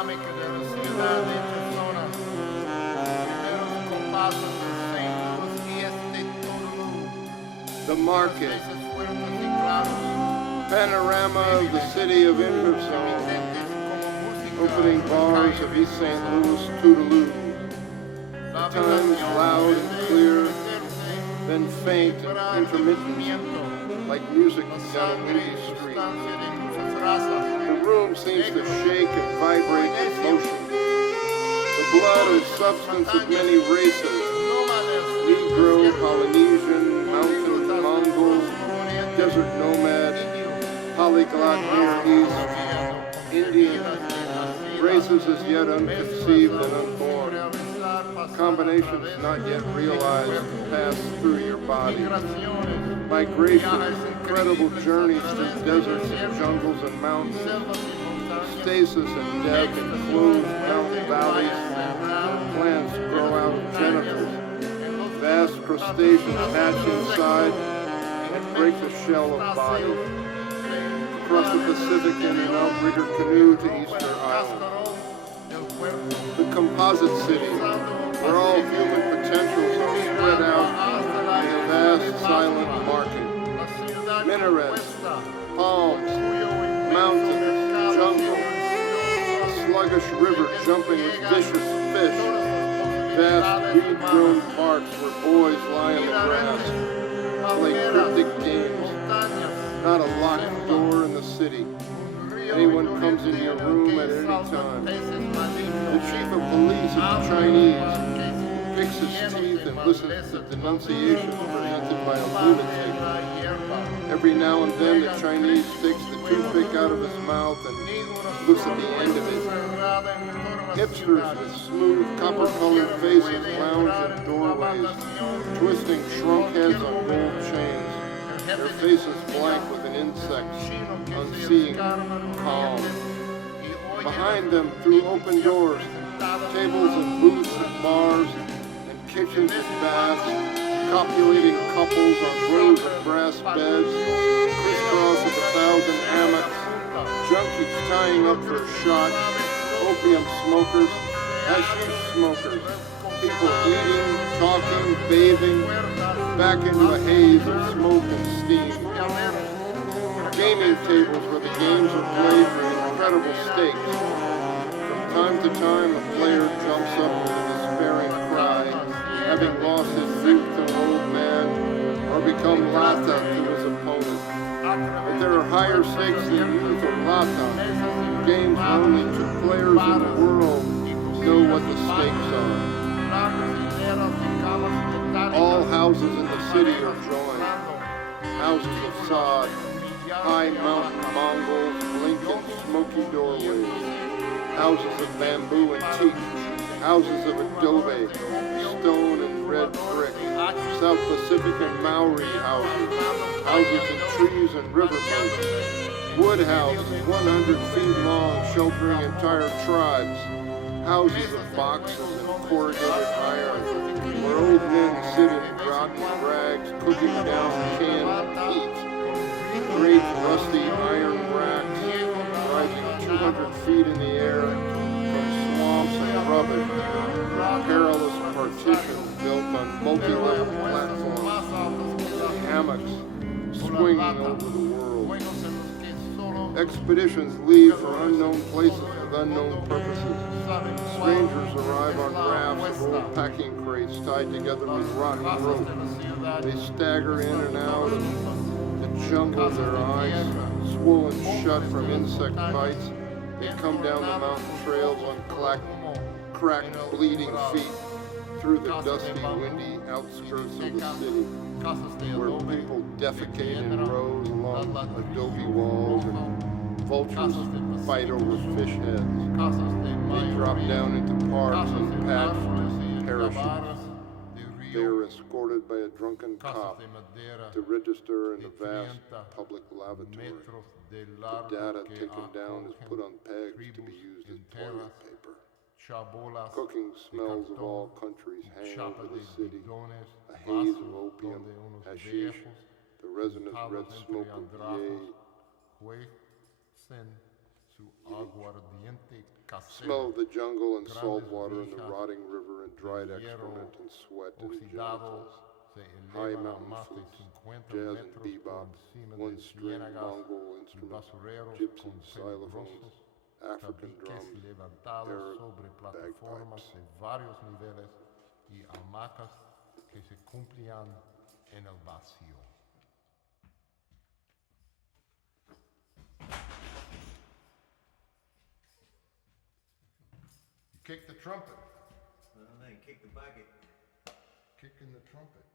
dinámica de la ciudad de personas, primeros compases de centros y este turno, The market, veces fuertes y claros, panorama of the city of Ingersoll, evidentes como música opening bars of East St. Louis, Toodaloo. la At times habitación loud and puede clear, extenderse, then faint liberar and intermittent, movimiento, like music la down a sangre windy y street. sustancia de muchas razas. The room seems to shake and vibrate with motion. The blood and substance of many races, Negro, Polynesian, mountain, Mongol, desert nomad, polyglot Near East, Indian, races as yet unconceived and unborn, combinations not yet realized pass through your body. Migrations, incredible journeys through deserts and jungles and mountains, stasis and death in closed mountain valleys, plants grow out of genitals, vast crustaceans hatch inside and break the shell of bodies. Across the Pacific in an outrigger canoe to Easter Island. The composite city, where all human potentials are spread out in a vast silent market. Minarets, palms, mountains, jungle, a sluggish river jumping with vicious fish, vast weed-grown parks where boys lie in the grass, play cryptic games, not a locked door in the city. Anyone comes into your room at any time. The chief of police is Chinese, picks his teeth and listens to denunciations presented by a lunatic. Every now and then the Chinese takes the toothpick out of his mouth and looks at the end of it. Hipsters with smooth copper-colored faces lounge in doorways, twisting shrunk heads on gold chains. Their faces blank with an insect, unseeing, calm. Behind them, through open doors, tables and booths and bars, and kitchens and baths, copulating couples on rows of brass beds, crisscross of 1,000 hammocks, junkies tying up for a shot, opium smokers, hashish smokers, people eating, talking, bathing, back into a haze of smoke and steam. Gaming tables where the games are played for incredible stakes. From time to time, a player jumps up with a despairing cry, having lost his youth to an old man, or become lata to his opponent. But there are higher stakes than youth or lata. Games where only 2 players in the world know what the stakes are. All houses in the city are joined. Houses of sod, high mountain Mongols blinking smoky doorways. Houses of bamboo and teak. Houses of adobe, stone and red brick. South Pacific and Maori houses. Houses in trees and riverboats. Wood houses 100 feet long sheltering entire tribes. Houses of boxes and corrugated iron, where old men sit in rotten rags cooking down canned heat. Great rusty iron racks rising 200 feet in the air from swamps and rubbish. Perilous partitions built on multi-level platforms. Hammocks swinging over the world. Expeditions leave for unknown places with unknown purposes. Strangers arrive on rafts of old packing crates tied together with rotten rope. They stagger in and out of the jungle, their eyes swollen shut from insect bites. They come down the mountain trails on cracked, bleeding feet through the dusty, windy outskirts of the city, where people defecate in rows along adobe walls and vultures fight over fish heads. They drop down into parks and patched parachutes. They are escorted by a drunken cop to register in a vast public lavatory. The data taken down is put on pegs to be used as toilet paper. Cooking smells of all countries hang over the city. A haze of opium, hashish, the resinous red smoke of yay. Smell of the jungle and salt Grandes water and the vijas rotting river and dried de hierro excrement and sweat and oxidado genitals. se High elevan a mountain más de flutes, 50 jazz and metros por bebop, encima de one-string ciénagas Mongol y instruments, basureros gypsy con xylophones, peligrosos African tabiques drums, levantados Arab sobre plataformas bagpipes. de varios niveles y hamacas que se cumplían en el vacío. You kick the trumpet. Kick the bucket. Kicking the trumpet.